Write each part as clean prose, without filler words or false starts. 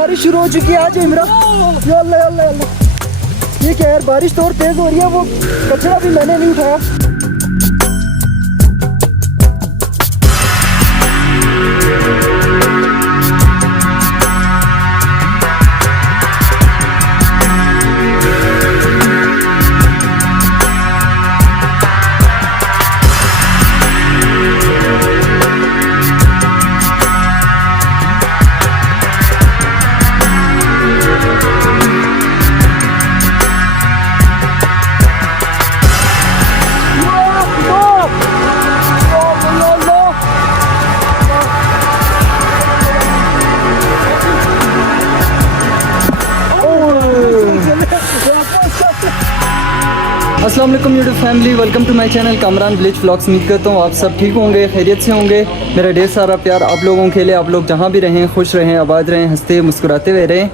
बारिश शुरू हो चुकी है। आज इमरान या अल्लाह या अल्लाह या अल्लाह, ये क्या यार, बारिश तो और तेज हो रही है। वो कचरा भी मैंने नहीं उठाया। अस्सलाम वालेकुम YouTube family, welcome to my channel Kamran village vlogs. उम्मीद करता हूँ आप सब ठीक होंगे, खैरियत से होंगे। मेरा ढेर सारा प्यार आप लोगों के लिए। आप लोग जहाँ भी रहें खुश रहें, आबाद रहें, हंसते मुस्कुराते हुए रहें।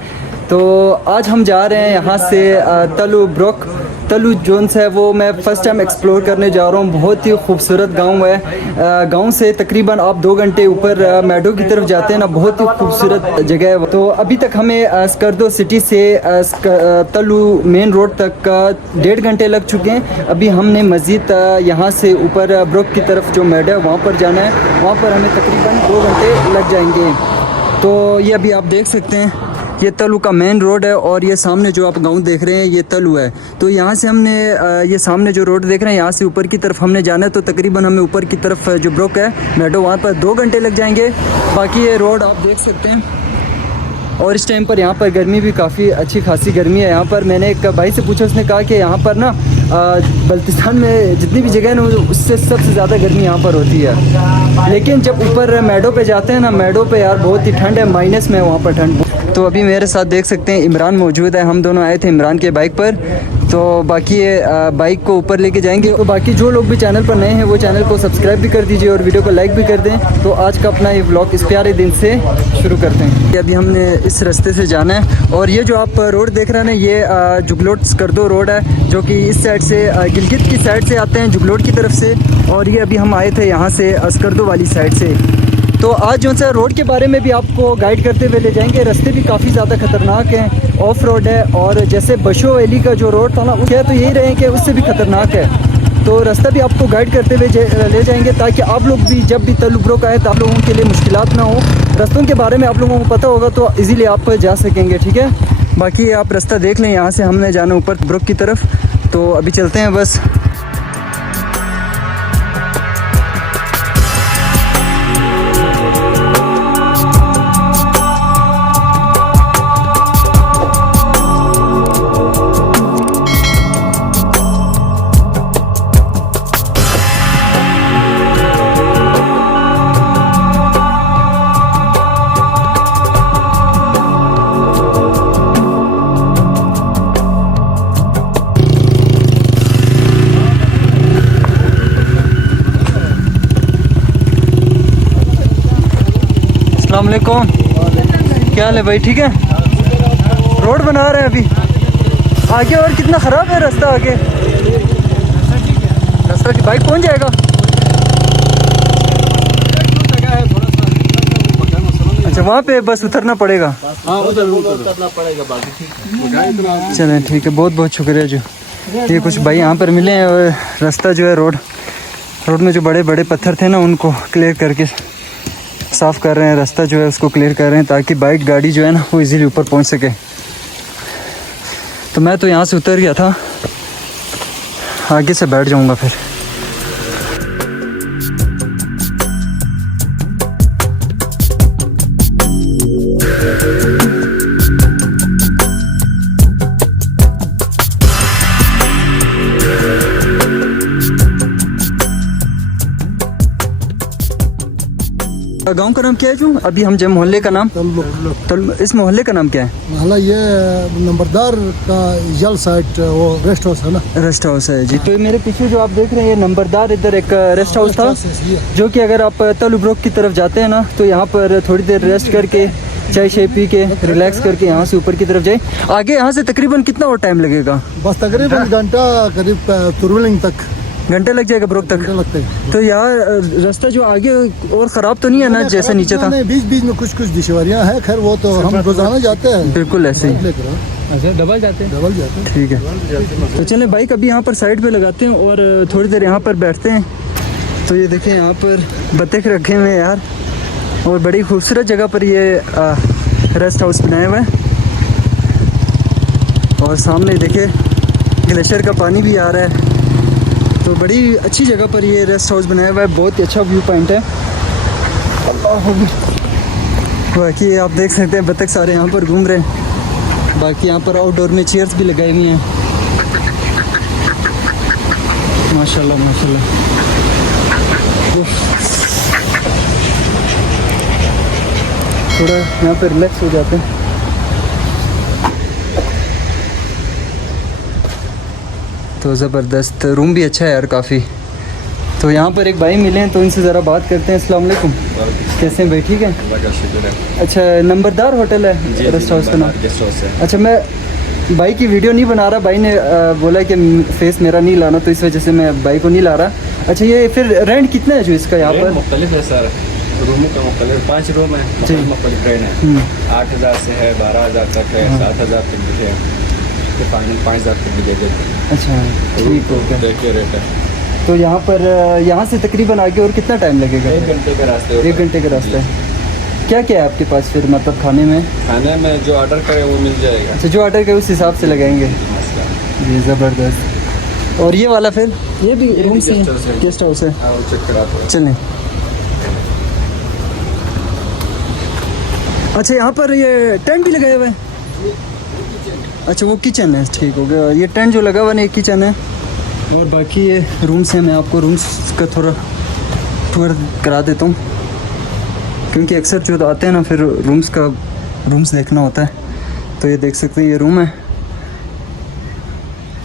तो आज हम जा रहे हैं यहाँ से तलु जोन्स है, वो मैं फ़र्स्ट टाइम एक्सप्लोर करने जा रहा हूँ। बहुत ही खूबसूरत गांव है। गांव से तकरीबन आप 2 घंटे ऊपर मैडो की तरफ जाते हैं ना, बहुत ही खूबसूरत जगह है। तो अभी तक हमें स्कर्दो सिटी से तलु मेन रोड तक 1.5 घंटे लग चुके हैं। अभी हमने मज़ीद यहाँ से ऊपर ब्रुक की तरफ जो मैडो है वहाँ पर जाना है। वहाँ पर हमें तकरीबन 2 घंटे लग जाएंगे। तो ये अभी आप देख सकते हैं, ये तलु का मेन रोड है और ये सामने जो आप गांव देख रहे हैं ये तलु है। तो यहाँ से हमने ये सामने जो रोड देख रहे हैं यहाँ से ऊपर की तरफ हमने जाना है। तो तकरीबन हमें ऊपर की तरफ जो ब्रुक है मैडो वहाँ पर 2 घंटे लग जाएंगे। बाकी ये रोड आप देख सकते हैं। और इस टाइम पर यहाँ पर गर्मी भी काफ़ी अच्छी खासी गर्मी है यहाँ पर। मैंने एक भाई से पूछा, उसने कहा कि यहाँ पर ना बल्तिस्तान में जितनी भी जगह है ना उससे सबसे ज़्यादा गर्मी यहाँ पर होती है। लेकिन जब ऊपर मैडो पे जाते हैं ना, मैडो पे यार बहुत ही ठंड है, माइनस में वहाँ पर ठंड। तो अभी मेरे साथ देख सकते हैं इमरान मौजूद है। हम दोनों आए थे इमरान के बाइक पर। तो बाकी ये बाइक को ऊपर लेके जाएंगे। तो बाकी जो लोग भी चैनल पर नए हैं वो चैनल को सब्सक्राइब भी कर दीजिए और वीडियो को लाइक भी कर दें। तो आज का अपना ये व्लॉग इस प्यारे दिन से शुरू करते हैं। अभी हमने इस रास्ते से जाना है और ये जो आप रोड देख रहे हैं ना, ये जुगलोट स्कर्दो रोड है, जो कि इस साइड से गिलगित की साइड से आते हैं, जुगलोट की तरफ से। और ये अभी हम आए थे यहाँ से स्कर्दो वाली साइड से। तो आज जो सा रोड के बारे में भी आपको गाइड करते हुए ले जाएंगे। रास्ते भी काफ़ी ज़्यादा ख़तरनाक हैं, ऑफ रोड है। और जैसे बशो वैली का जो रोड था ना, क्या तो यही रहे कि उससे भी ख़तरनाक है। तो रास्ता भी आपको गाइड करते हुए ले जाएंगे, ताकि आप लोग भी जब भी तलु ब्रुक आए तो आप लोगों के लिए मुश्किलात ना हो। रास्तों के बारे में आप लोगों को पता होगा तो ईज़िली आप जा सकेंगे, ठीक है। बाकी आप रास्ता देख लें, यहाँ से हमने जाना ऊपर ब्रुक की तरफ। तो अभी चलते हैं बस। अस्सलाम वालेकुम, क्या हाल है भाई? ठीक है। रोड बना रहे हैं अभी आगे। और कितना ख़राब है रास्ता आगे। रास्ता की बाइक पहुंच जाएगा। अच्छा, वहाँ पे बस उतरना पड़ेगा। उतरना पड़ेगा, बाकी चलें ठीक है, बहुत बहुत शुक्रिया। जो ये कुछ भाई यहाँ पर मिले हैं और रास्ता जो है रोड में जो बड़े बड़े पत्थर थे ना उनको क्लियर करके साफ़ कर रहे हैं। रास्ता जो है उसको क्लियर कर रहे हैं ताकि बाइक गाड़ी जो है ना वो इजीली ऊपर पहुंच सके। तो मैं तो यहाँ से उतर गया था, आगे से बैठ जाऊँगा फिर। गांव का नाम क्या है? जो अभी हम जब मोहल्ले का नाम इस मोहल्ले का नाम क्या है? मोहल्ला ये नंबरदार का जल साइड वो रेस्ट हाउस है ना। रेस्ट हाउस है जी। तो मेरे पीछे जो आप देख रहे हैं ये नंबरदार इधर एक रेस्ट हाउस था, जो कि अगर आप तलु ब्रुक की तरफ जाते हैं ना तो यहाँ पर थोड़ी देर रेस्ट करके चाय शाय पी के रिलैक्स करके यहाँ से ऊपर की तरफ जाए। आगे यहाँ से तकरीबन कितना और टाइम लगेगा? बस तकरीबन घंटा करीब तुरवलिंग तक। घंटे लग जाएगा ब्रोक तक? लगता है। तो यार रास्ता जो आगे और ख़राब तो नहीं है ना जैसा नीचे था? नहीं, बीच बीच में कुछ कुछ दुश्वारियाँ हैं, खैर वो तो हम रोजाना जाते हैं। बिल्कुल ऐसे ही। अच्छा डबल जाते हैं? डबल जाते हैं। ठीक है, तो चलें बाइक अभी यहाँ पर साइड पे लगाते हैं और थोड़ी देर यहाँ पर बैठते हैं। तो ये देखें यहाँ पर बतख रखे हुए हैं यार, और बड़ी खूबसूरत जगह पर ये रेस्ट हाउस बनाया हुआ है। और सामने देखिए ग्लेशियर का पानी भी आ रहा है। तो बड़ी अच्छी जगह पर ये रेस्ट हाउस बनाया हुआ है, बहुत ही अच्छा व्यू पॉइंट है। बाकी आप देख सकते हैं बतख सारे यहाँ पर घूम रहे हैं। बाकी यहाँ पर आउटडोर में चेयर्स भी लगाई हुई हैं। माशाल्लाह माशाल्लाह। थोड़ा यहाँ पर रिलैक्स हो जाते हैं। तो ज़बरदस्त रूम भी अच्छा है यार काफ़ी। तो यहाँ पर एक भाई मिले हैं, तो इनसे ज़रा बात करते हैं। अस्सलाम वालेकुम, कैसे हैं भाई? ठीक है। अच्छा, नंबरदार होटल है रेस्ट हाउस का नाम? अच्छा, मैं भाई की वीडियो नहीं बना रहा, भाई ने बोला कि फेस मेरा नहीं लाना, तो इस वजह से मैं भाई को नहीं ला रहा। अच्छा, ये फिर रेंट कितना है जो इसका यहाँ पर? मुख्तलिफ है सर, रूमों का मुख्तलिफ 5 रूम है, मुख्तलिफ रेंट है। 8,000 से है, 12,000 तक है, 7,000 तक भी है, तो फाइनल 5,000 तक भी दे देते हैं। अच्छा ठीक हो गया। देखिए रेट है। तो यहाँ पर यहाँ से तकरीबन आगे और कितना टाइम लगेगा? 1 घंटे का रास्ते। 1 घंटे का रास्ता है। क्या क्या है आपके पास फिर मतलब खाने में? खाने में जो ऑर्डर करे वो मिल जाएगा। अच्छा, जो ऑर्डर करे उस हिसाब से लगाएंगे जी। ज़बरदस्त। और ये वाला फिर ये भी रूम से गेस्ट हाउस है? चेक करा दो। चलें। अच्छा, यहाँ पर ये टेंट भी लगाया हुआ है? अच्छा, वो किचन है, ठीक हो गया। ये टेंट जो लगा हुआ है किचन है, और बाकी ये रूम्स हैं। मैं आपको रूम्स का थोड़ा टूर करा देता हूँ, क्योंकि अक्सर जो आते हैं ना फिर रूम्स देखना होता है। तो ये देख सकते हैं, ये रूम है,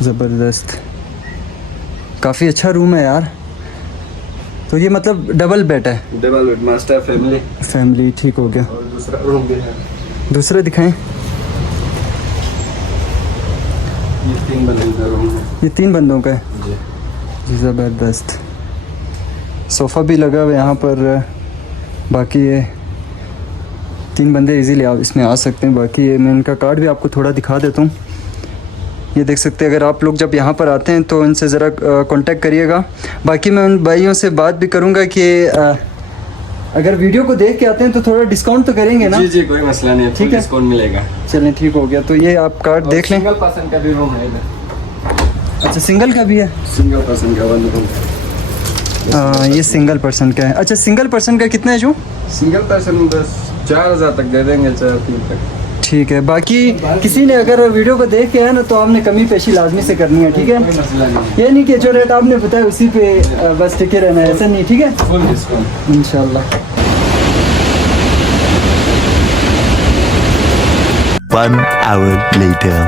ज़बरदस्त, काफ़ी अच्छा रूम है यार। तो ये मतलब डबल बेड है? डबल बेड, मास्टर फैमिली, ठीक हो गया। और दूसरा रूम भी है। दूसरा दिखाएं। ये 3 बंदों का रूम है। ये 3 बंदों का है जी। ज़बरदस्त। सोफ़ा भी लगा हुआ है यहाँ पर। बाकी ये 3 बंदे इजीली आप इसमें आ सकते हैं। बाकी ये मैं इनका कार्ड भी आपको थोड़ा दिखा देता हूँ। ये देख सकते हैं। अगर आप लोग जब यहाँ पर आते हैं तो इनसे ज़रा कांटेक्ट करिएगा। बाकी मैं उन भाइयों से बात भी करूँगा कि अगर वीडियो को देख के आते हैं तो थोड़ा डिस्काउंट तो करेंगे ना? जी जी, कोई मसला नहीं है, ठीक है, डिस्काउंट मिलेगा। चलें, ठीक हो गया। तो ये आप कार्ड देख लें। सिंगल पर्सन का भी रूम है इधर। अच्छा, सिंगल का भी है? सिंगल पर्सन का 1 रूम। ये सिंगल पर्सन का है। अच्छा, सिंगल पर्सन का कितना है जो? सिंगल पर्सन बस 4,000 तक दे देंगे, 4-3 तक। ठीक है। बाकी किसी ने अगर वीडियो को देख के आया ना तो आपने कमी पेशी लाजमी से करनी है, ठीक है? कोई मसला नहीं, ये नहीं कि जो रेट आपने बताया उसी पे बस टिके रहना है, ऐसा नहीं, ठीक है? फुल डिस्काउंट इंशाल्लाह। 1 hour later.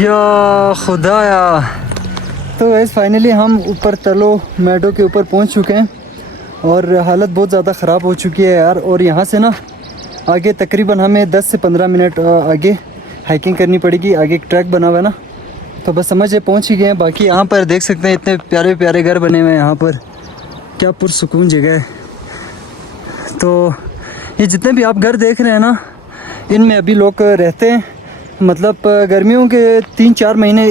या खुदाया। तो वैसे फाइनली हम ऊपर तलो मैडो के ऊपर पहुंच चुके हैं और हालत बहुत ज़्यादा ख़राब हो चुकी है यार। और यहाँ से ना आगे तकरीबन हमें 10 से 15 मिनट आगे हाइकिंग करनी पड़ेगी। आगे एक ट्रैक बना हुआ है ना, तो बस समझे पहुँच ही गए हैं। बाकी यहाँ पर देख सकते हैं इतने प्यारे प्यारे घर बने हुए हैं यहाँ पर, क्या पुरसुकून जगह है। तो ये जितने भी आप घर देख रहे हैं ना, इनमें अभी लोग रहते हैं। मतलब गर्मियों के 3-4 महीने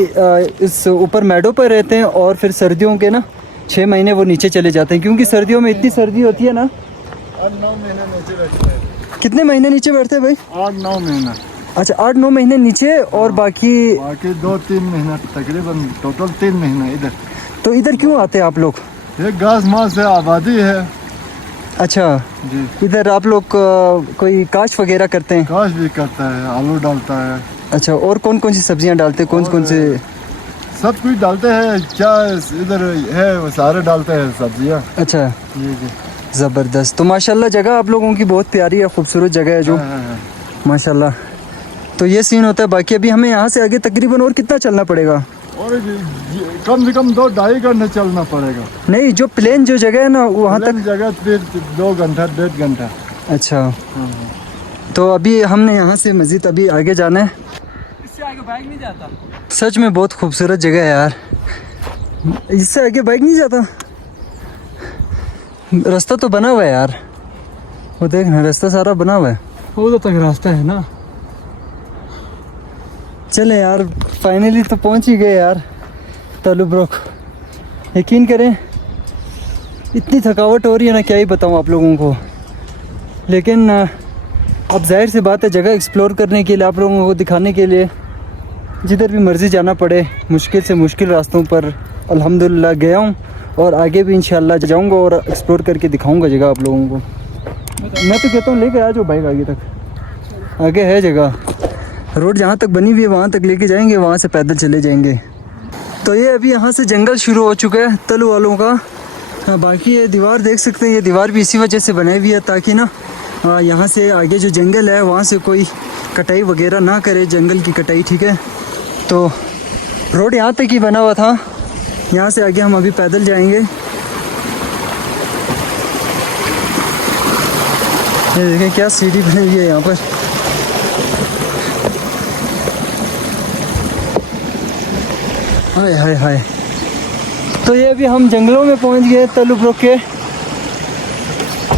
इस ऊपर मैडों पर रहते हैं और फिर सर्दियों के ना 6 महीने वो नीचे चले जाते हैं, क्योंकि सर्दियों में इतनी सर्दी होती है ना। 8-9 महीने नीचे बैठते हैं। कितने महीने नीचे बैठते हैं भाई? 8-9 महीना। अच्छा, 8-9 महीने नीचे और बाकी 2-3 महीना, तकरीबन टोटल 3 महीना इधर। तो इधर क्यों आते हैं आप लोग? ये घास मास है, आबादी है अच्छा जी। इधर आप लोग कोई काश वगैरह करते हैं? काश भी करता है, आलू डालता है। अच्छा, और कौन कौन सी सब्जियां डालते हैं? कौन से? सब कुछ डालते हैं, क्या इधर है वो सारे डालते हैं सब्जियाँ। अच्छा, जी जी। ज़बरदस्त। तो माशाल्लाह जगह आप लोगों की बहुत प्यारी है, खूबसूरत जगह है जो, हाँ। माशाल्लाह। तो ये सीन होता है। बाकी अभी हमें यहाँ से आगे तकरीबन और कितना चलना पड़ेगा? और कम से कम 2-2.5 घंटे चलना पड़ेगा। नहीं, जो प्लेन जो जगह है ना वहाँ तक जगह फिर 2 घंटा 1.5 घंटा। अच्छा, तो अभी हमने यहाँ से मज़ीद अभी आगे जाना है। इससे आगे बाइक नहीं जाता। सच में बहुत खूबसूरत जगह है यार, इससे आगे बाइक नहीं जाता। रास्ता तो बना हुआ है यार, वो देख ना, रास्ता सारा बना हुआ है। वो तक रास्ता है ना। चले यार, फाइनली तो पहुंच ही गए यार तलुब्रुक। यकीन करें इतनी थकावट हो रही है ना, क्या ही बताऊं आप लोगों को। लेकिन अब जाहिर सी बात है, जगह एक्सप्लोर करने के लिए, आप लोगों को दिखाने के लिए, जिधर भी मर्ज़ी जाना पड़े, मुश्किल से मुश्किल रास्तों पर अल्हम्दुलिल्लाह गया हूँ और आगे भी इंशाल्लाह जाऊँगा और एक्सप्लोर करके दिखाऊँगा जगह आप लोगों को। मैं तो कहता हूँ लेके आ जाओ बाइक आगे तक, आगे है जगह। रोड जहाँ तक बनी हुई है वहाँ तक लेके जाएंगे, वहाँ से पैदल चले जाएंगे। तो ये अभी यहाँ से जंगल शुरू हो चुका है तलु वालों का। बाकी ये दीवार देख सकते हैं, ये दीवार भी इसी वजह से बनाई हुई है ताकि ना यहाँ से आगे जो जंगल है वहाँ से कोई कटाई वगैरह ना करे, जंगल की कटाई, ठीक है। तो रोड यहाँ तक ही बना हुआ था, यहाँ से आगे हम अभी पैदल जाएंगे। ये देखें क्या सीढ़ी बनी हुई है यहाँ पर। हाय हाय हाय। तो ये अभी हम जंगलों में पहुंच गए तलुब्रुक के,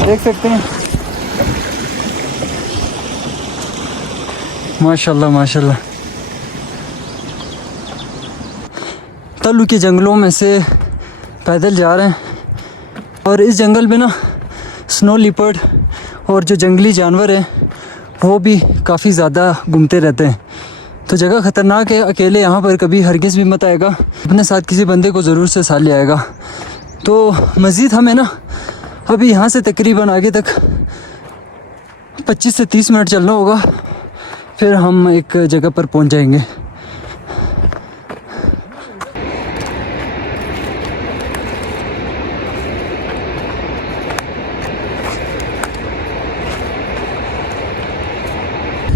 देख सकते हैं। माशाल्लाह माशाल्लाह। तलु के जंगलों में से पैदल जा रहे हैं और इस जंगल में ना स्नो लिपर्ड और जो जंगली जानवर हैं वो भी काफ़ी ज़्यादा घूमते रहते हैं। तो जगह ख़तरनाक है, अकेले यहाँ पर कभी हरगिज़ भी मत आएगा, अपने साथ किसी बंदे को ज़रूर से साथ ले आएगा। तो मज़ीद हमें ना अभी यहाँ से तकरीबन आगे तक 25 से 30 मिनट चलना होगा, फिर हम एक जगह पर पहुँच जाएंगे।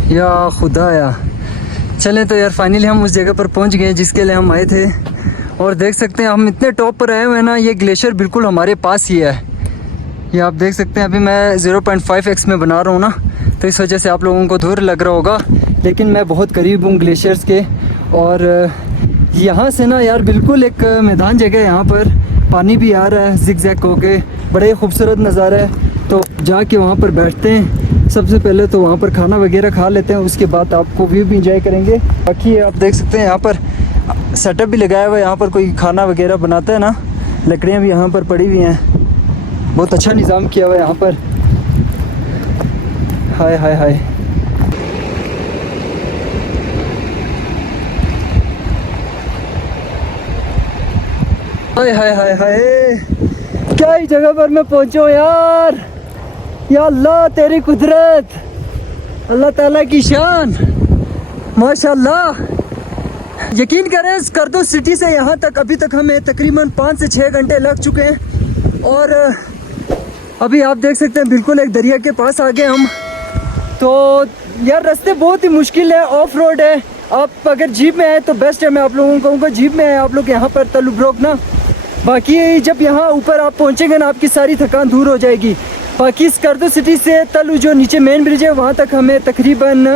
या खुदाया, चलें तो यार फाइनली हम उस जगह पर पहुंच गए जिसके लिए हम आए थे। और देख सकते हैं हम इतने टॉप पर आए हुए हैं ना, ये ग्लेशियर बिल्कुल हमारे पास ही है। ये आप देख सकते हैं, अभी मैं 0.5x में बना रहा हूँ ना, तो इस वजह से आप लोगों को दूर लग रहा होगा, लेकिन मैं बहुत करीब हूँ ग्लेशियर्स के। और यहाँ से ना यार बिल्कुल एक मैदान जगह है, यहाँ पर पानी भी आ रहा है ज़िग-ज़ैग होके, बड़े खूबसूरत नज़ारा है। तो जाके वहाँ पर बैठते हैं, सबसे पहले तो वहाँ पर खाना वगैरह खा लेते हैं, उसके बाद आपको व्यू भी इंजॉय करेंगे। बाकी आप देख सकते हैं यहाँ पर सेटअप भी लगाया हुआ है, यहाँ पर कोई खाना वगैरह बनाता है ना, लकड़ियाँ भी यहाँ पर पड़ी हुई हैं, बहुत अच्छा निज़ाम किया हुआ है यहाँ पर। हाय हाय हाय। हाय हाय हाय हाय, क्या ही जगह पर मैं पहुँचा यार। या अल्लाह तेरी कुदरत, अल्लाह ताला की शान, माशाल्लाह। यकीन करें स्कर्दो सिटी से यहाँ तक अभी तक हमें तकरीबन 5 से 6 घंटे लग चुके हैं। और अभी आप देख सकते हैं बिल्कुल एक दरिया के पास आ गए हम। तो यार रास्ते बहुत ही मुश्किल है, ऑफ रोड है। आप अगर जीप में आए तो बेस्ट है, मैं आप लोगों को कहूँगा जीप में आए आप लोग यहाँ पर तलुब्रुक ना। बाकी जब यहाँ ऊपर आप पहुँचेंगे ना, आपकी सारी थकान दूर हो जाएगी। बाकी स्कर्दो सिटी से तलु जो नीचे मेन ब्रिज है वहाँ तक हमें तकरीबन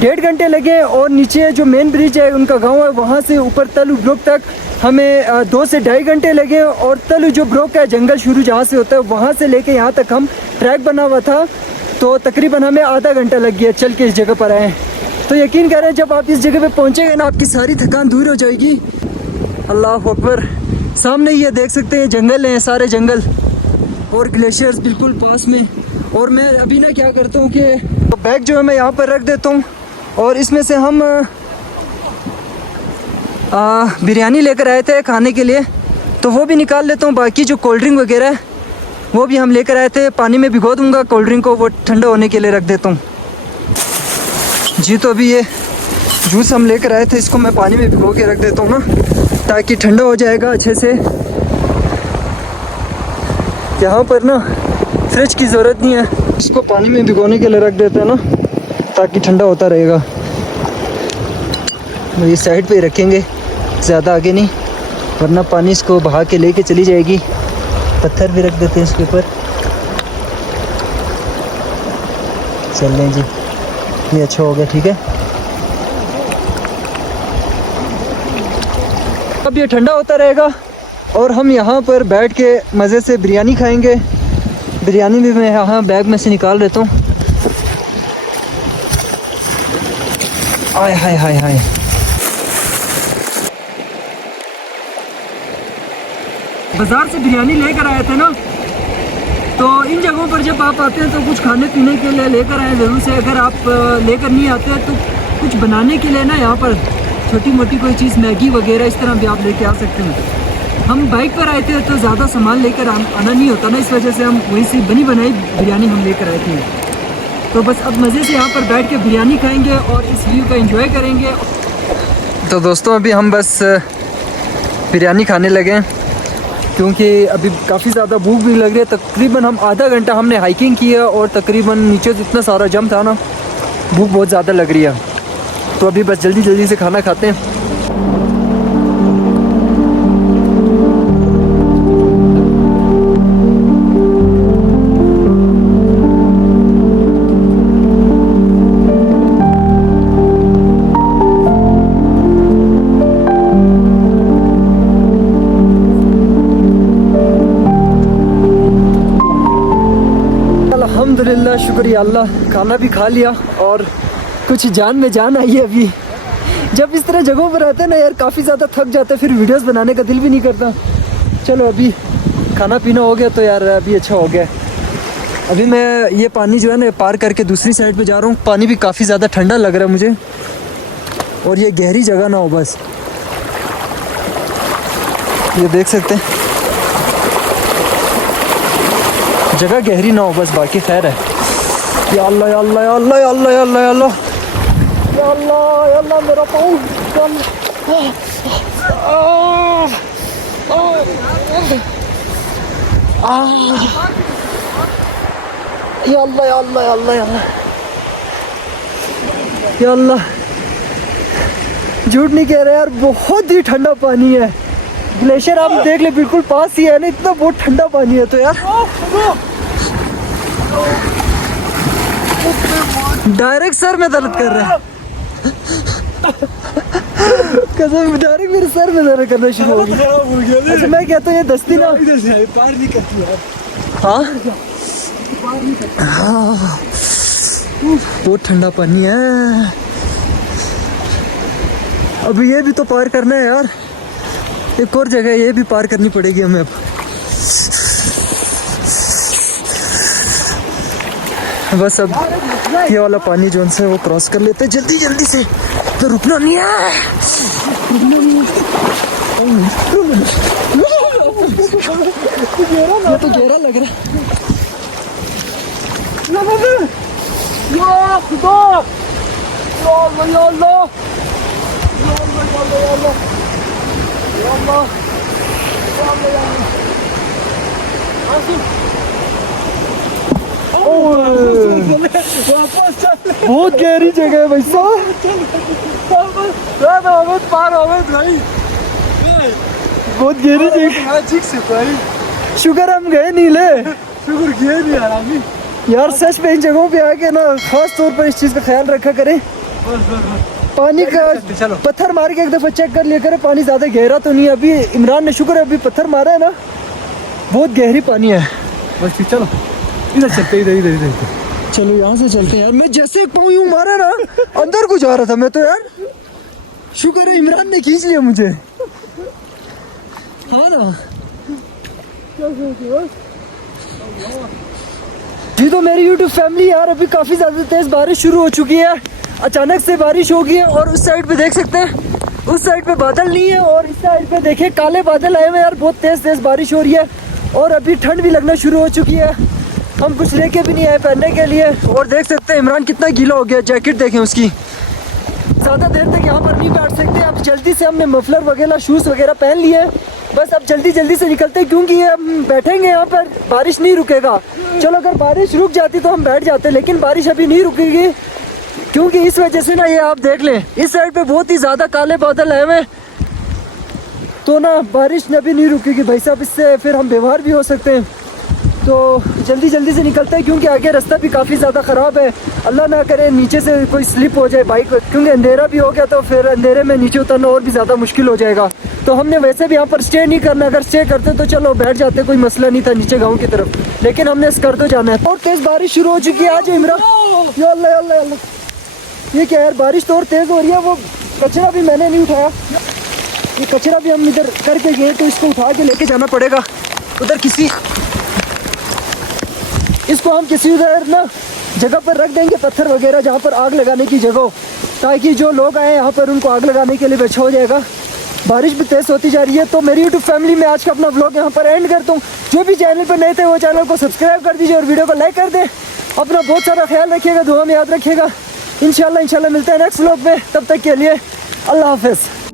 1.5 घंटे लगे, और नीचे जो मेन ब्रिज है उनका गांव है वहाँ से ऊपर तलु ब्लॉक तक हमें 2 से 2.5 घंटे लगे। और तलु जो ब्लॉक है जंगल शुरू जहाँ से होता है वहाँ से लेके यहाँ तक हम ट्रैक बना हुआ था, तो तकरीबन हमें आधा घंटा लग गया चल के इस जगह पर आए। तो यकीन करें जब आप इस जगह पे पहुँचेंगे ना आपकी सारी थकान दूर हो जाएगी। अल्लाह अकबर। सामने ये देख सकते हैं जंगल हैं, सारे जंगल और ग्लेशियर्स बिल्कुल पास में। और मैं अभी ना क्या करता हूँ कि बैग जो है मैं यहाँ पर रख देता हूँ, और इसमें से हम बिरयानी लेकर आए थे खाने के लिए, तो वो भी निकाल लेता हूँ। बाकी जो कोल्ड ड्रिंक वगैरह है वो भी हम लेकर आए थे, पानी में भिगो दूँगा कोल्ड ड्रिंक को, वो ठंडा होने के लिए रख देता हूँ जी। तो अभी ये जूस हम लेकर आए थे, इसको मैं पानी में भिगो के रख देता हूँ ना, ताकि ठंडा हो जाएगा अच्छे से। यहाँ पर ना फ्रिज की ज़रूरत नहीं है, इसको पानी में भिगोने के लिए रख देते हैं ना, ताकि ठंडा होता रहेगा। ये साइड पे ही रखेंगे, ज़्यादा आगे नहीं, वरना पानी इसको बहा के लेके चली जाएगी। पत्थर भी रख देते हैं इसके ऊपर। चल लें जी, ये अच्छा हो गया, ठीक है। अब ये ठंडा होता रहेगा और हम यहाँ पर बैठ के मज़े से बिरयानी खाएंगे। बिरयानी भी मैं यहाँ बैग में से निकाल लेता हूँ। आय हाय हाय हाय। बाज़ार से बिरयानी लेकर आए थे ना, तो इन जगहों पर जब आप आते हैं तो कुछ खाने पीने के लिए लेकर आए ज़रूर से। अगर आप लेकर नहीं आते हैं तो कुछ बनाने के लिए ना यहाँ पर छोटी मोटी कोई चीज़, मैगी वगैरह इस तरह भी आप लेके आ सकते हैं। हम बाइक पर आए थे तो ज़्यादा सामान लेकर आना नहीं होता ना, इस वजह से हम वहीं से बनी बनाई बिरयानी हम लेकर आए थे। तो बस अब मज़े से यहाँ पर बैठ के बिरयानी खाएंगे और इस व्यू का एंजॉय करेंगे। तो दोस्तों अभी हम बस बिरयानी खाने लगे हैं, क्योंकि अभी काफ़ी ज़्यादा भूख भी लग रही है। तकरीबन हम आधा घंटा हमने हाइकिंग की है और तकरीबन नीचे से इतना सारा जम था ना, भूख बहुत ज़्यादा लग रही है। तो अभी बस जल्दी जल्दी से खाना खाते हैं। अल्हम्दुलिल्लाह, शुक्रिया अल्लाह, खाना भी खा लिया और कुछ जान में जान आई है। अभी जब इस तरह जगहों पर आते हैं ना यार, काफ़ी ज़्यादा थक जाते हैं, फिर वीडियोस बनाने का दिल भी नहीं करता। चलो अभी खाना पीना हो गया तो यार अभी अच्छा हो गया। अभी मैं ये पानी जो है ना पार करके दूसरी साइड पे जा रहा हूँ। पानी भी काफ़ी ज़्यादा ठंडा लग रहा है मुझे, और ये गहरी जगह ना हो बस। ये देख सकते हैं जगह गहरी ना हो बस, बाकी खैर है। या अल्लाह या अल्लाह या अल्लाह या अल्लाह या अल्लाह या अल्लाह या अल्लाह या अल्लाह, मेरा पाँव या अल्लाह या अल्लाह या अल्लाह या अल्लाह या अल्लाह। झूठ नहीं कह रहे यार, बहुत ही ठंडा पानी है। ग्लेशियर आप देख ले बिल्कुल पास ही है ना, इतना बहुत ठंडा पानी है। तो यार डायरेक्ट सर में दर्द कर रहा है कसम, डायरेक्ट मेरे सर में दर्द करना शुरू हो गया। अच्छा मैं कहता हूँ ये दस्ती ना पार नहीं करती यार। हाँ बहुत ठंडा पानी है। अब ये भी तो पार करना है यार, एक और जगह ये भी पार करनी पड़ेगी हमें अब। बस अब ये वाला पानी जो है वो क्रॉस कर लेते हैं जल्दी जल्दी से, तो रुकना नहीं है, रुकना नहीं है। ये तो गहरा लग रहा है। बहुत गहरी जगह है भाई साहब, बहुत गहरी जगह। शुक्र हम गए नहीं ले। शुक्र किया नहीं यार अभी। यार सच में इन जगहों पे आके ना खास तौर पर इस चीज़ का ख्याल रखा करें। पानी का पत्थर मार के एक दफ़ा चेक कर लिया करें पानी ज़्यादा गहरा तो नहीं है। अभी इमरान ने शुक्र है अभी पत्थर मारा है ना, बहुत गहरी पानी है। बस ठीक चलो इधर चलते इधर इधर इधर। चलो यहाँ से चलते हैं यार। मैं जैसे एक पाँव यूँ मारा ना अंदर को जा रहा था मैं तो यार। शुक्र है इमरान ने खींच लिया मुझे। हाँ ना जी। तो मेरी YouTube फैमिली यार अभी काफ़ी ज़्यादा तेज़ बारिश शुरू हो चुकी है। अचानक से बारिश हो गई है और उस साइड पे देख सकते हैं, उस साइड पे बादल नहीं है और इस साइड पे देखें काले बादल आए हुए हैं यार। बहुत तेज़ बारिश हो रही है और अभी ठंड भी लगना शुरू हो चुकी है। हम कुछ लेके भी नहीं आए पहनने के लिए और देख सकते हैं इमरान कितना गीला हो गया। जैकेट देखें उसकी। ज़्यादा देर तक यहाँ पर नहीं बैठ सकते। अब जल्दी से हमने मफलर वगैरह शूज़ वगैरह पहन लिए। बस अब जल्दी से निकलते हैं क्योंकि हम बैठेंगे यहाँ पर, बारिश नहीं रुकेगा। चलो अगर बारिश रुक जाती तो हम बैठ जाते, लेकिन बारिश अभी नहीं रुकेगी क्योंकि इस वजह से ना ये आप देख लें इस साइड पे बहुत ही ज़्यादा काले बादल आए हुए, तो ना बारिश अभी नहीं रुकेगी भाई साहब। इससे फिर हम बीमार भी हो सकते हैं। तो जल्दी से निकलते हैं क्योंकि आगे रास्ता भी काफ़ी ज़्यादा ख़राब है। अल्लाह ना करे नीचे से कोई स्लिप हो जाए बाइक, क्योंकि अंधेरा भी हो गया तो फिर अंधेरे में नीचे उतरना और भी ज़्यादा मुश्किल हो जाएगा। तो हमने वैसे भी यहाँ पर स्टे नहीं करना। अगर स्टे करते तो चलो बैठ जाते, कोई मसला नहीं था नीचे गाँव की तरफ, लेकिन हमने स्कर्दो जाना है। और तेज़ बारिश शुरू हो चुकी है आज इमरान। या अल्लाह ये क्या यार, बारिश तो और तेज़ हो रही है। वो कचरा भी मैंने नहीं उठाया, ये कचरा भी हम इधर करके गए तो इसको उठा के लेके जाना पड़ेगा उधर इसको हम किसी उधर ना जगह पर रख देंगे, पत्थर वगैरह जहाँ पर आग लगाने की जगह हो, ताकि जो लोग आए यहाँ पर उनको आग लगाने के लिए अच्छा हो जाएगा। बारिश भी तेज़ होती जा रही है। तो मेरी YouTube फैमिली में आज का अपना व्लॉग यहाँ पर एंड करता हूँ। जो भी चैनल पर नए थे वो चैनल को सब्सक्राइब कर दीजिए और वीडियो को लाइक कर दें। अपना बहुत सारा ख्याल रखिएगा, दुआ में याद रखिएगा। इंशाल्लाह मिलते हैं नेक्स्ट व्लॉग में। तब तक के लिए अल्लाह हाफ़िज़।